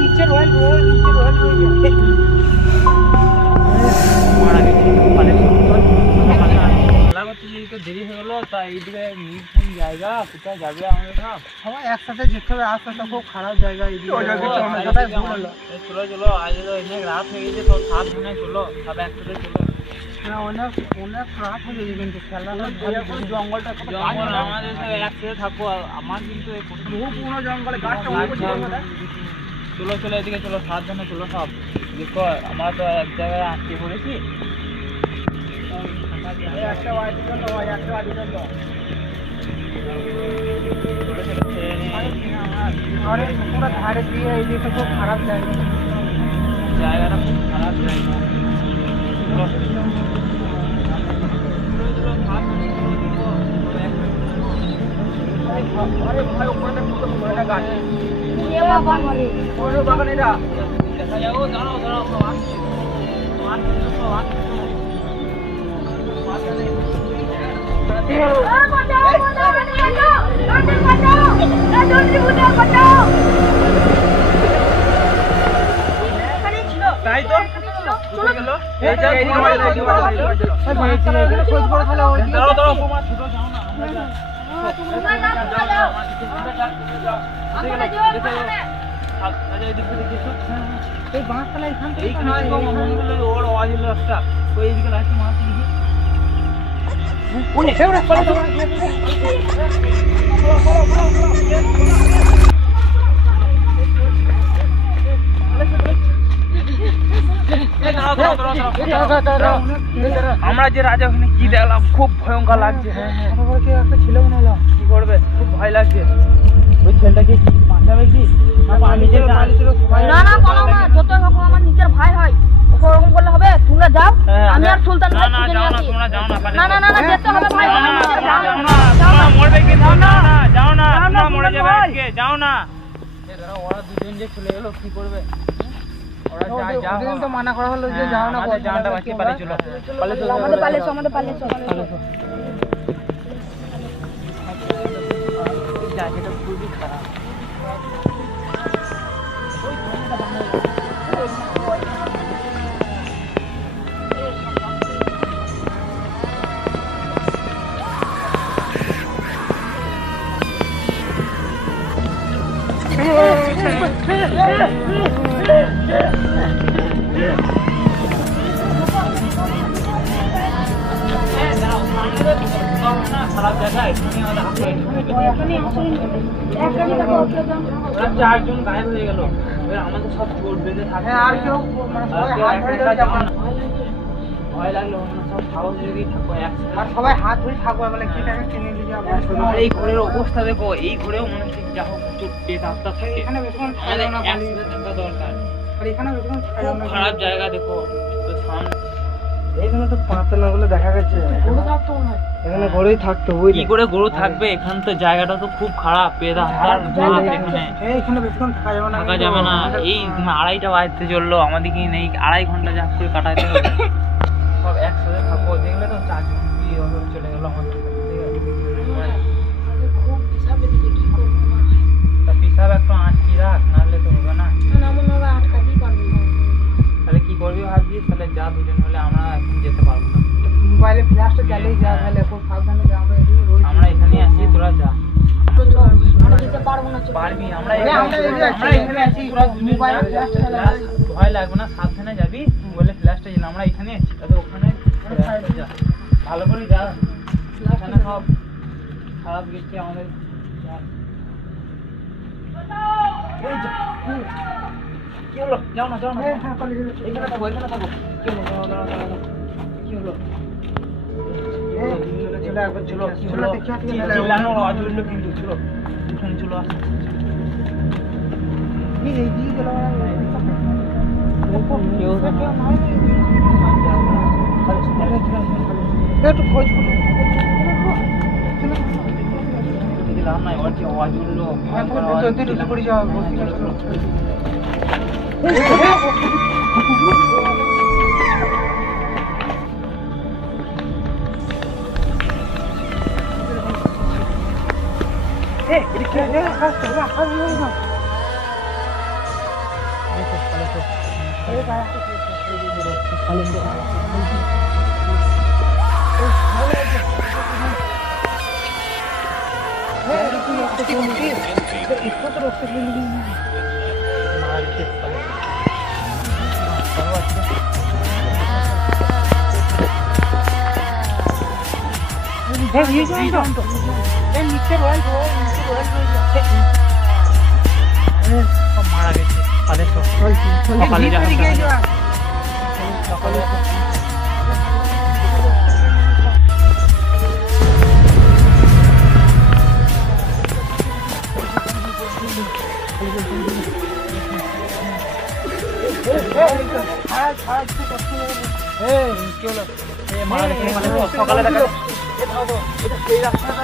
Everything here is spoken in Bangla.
নিচে রয়েল দেরি হয়ে গেলো তা এইদিকে নির্জন জায়গা কোথায় যাবে আমাদের না সবাই একসাথে যেতে হবে আসতে তো খুব খারাপ জায়গা চলো চলো আজ অনেক রাত হয়ে গেছে তো সাবধানে চলো সব একসাথে চলো হ্যাঁ অনেক রাত হয়ে গেছে কিন্তু জঙ্গলটা জঙ্গল আমাদের একসাথে থাকবো আমার কিন্তু বহু পুরো জঙ্গলে গাছটা চলো চলো এদিকে চলো সাবধানে চলো সব দেখো আমরা তো এক জায়গায় আটকে পড়েছি একটা বাড়ির জন্য একটা বাড়ির জন্য পুরো ধারে দিয়ে এই দিকে খুব খারাপ জায়গা জায়গাটা খুব খারাপ জায়গা আরে ভাই ওখানে পুরো গাছ বাগান এটা দেখা যাবো দাঁড়াও দাঁড়াও সব আসছে তাই তো চলে গেল এই বাঁশতলা এইখানে ওর আওয়াজ হলো একটা ওই দিকে লাইট মাছ দিকে আমরা যে রাজা ওখানে কি দেখলাম খুব ভয়ঙ্কর লাগছে একটা ছেলে মনে হলো কি করবে খুব ভয় লাগছে ওই ছেলেটাকে কি বাঁচাবে কি না না বলো না যত হোক আমার নিজের ভাই হয় ওরকম করলে হবে তোমরা যাও আমি আর সুলতান ভাই খুঁজে নিয়ে আসি না না না না যেতে হবে ভাই মরবে কি না না যাও না তোমরা মরে যাবে আজকে যাও না ওরা দুজন যে চলে গেল কি করবে ওরা যায় যাও তো মানা করা হলো যে যাও না জানটা বাকি পালে চলো আমাদের পালে জায়গাটা খুবই খারাপ খারাপ জায়গায় চারজন গায়েব হয়ে গেল আমাদের সব চোট বেঁধে থাকে আর কেউ ভয় লাগলো সব সাহস যদি থাকো আর সবাই হাত ধরে থাকবো বলে কি টাকা কিনে নিয়ে যাবো এই ঘরের অবস্থা দেখো এই ঘরেও মনে হচ্ছে যা হোক পেট আত্মা থাকে এখানে বেশিক্ষণ থাকা দরকার আর এখানে বেশিক্ষণ খারাপ জায়গা দেখো তো সামনে এখানে তো পাতলাগুলো দেখা যাচ্ছে এখানে গরুই থাকতো কি করে গরু থাকবে এখানে তো জায়গাটা তো খুব খারাপ পেট আত্মার এখানে বেশিক্ষণ থাকা যাবে না এই 2:30টা বাজতে চললো আমাদেরকে নেই 2.5 ঘন্টা যা করে কাটাতে হবে সব একসাথে থাকবো দেখলে তো চারজন চলে গেল আমাদের পিসাব একটু আটকি রাখ নাহলে তো হবে না তাহলে কি করবি ভাবছিস তাহলে যা দুজন হলে আমরা এখন যেতে পারবো না মোবাইলে ফ্ল্যাশটা চালিয়ে যা তাহলে খুব সাবধানে যা আমরা এখানে আছি তোরা যা পারবি আমরা এখানে আছি মোবাইলে ফ্ল্যাশটা চালাবি ভয় লাগবে না সাবধানে যাবি মোবাইলে ফ্ল্যাশটা জ্বালা আমরা এখানে আছি তাহলে ওখানে যা ভালো করে যা এখানে সব খারাপ গেছে আমাদের কি হলো যাও না এখানে থাকো কি হলো চলো চিল্লানোর আওয়াজ হলো কিন্তু চলো এখানে চলো একটু খোঁজ দিলাম না ওর যে আওয়াজ উঠলো পড়ে যাওয়া মারা গেছে সকালে সকালে দেখা এই রাস্তাটা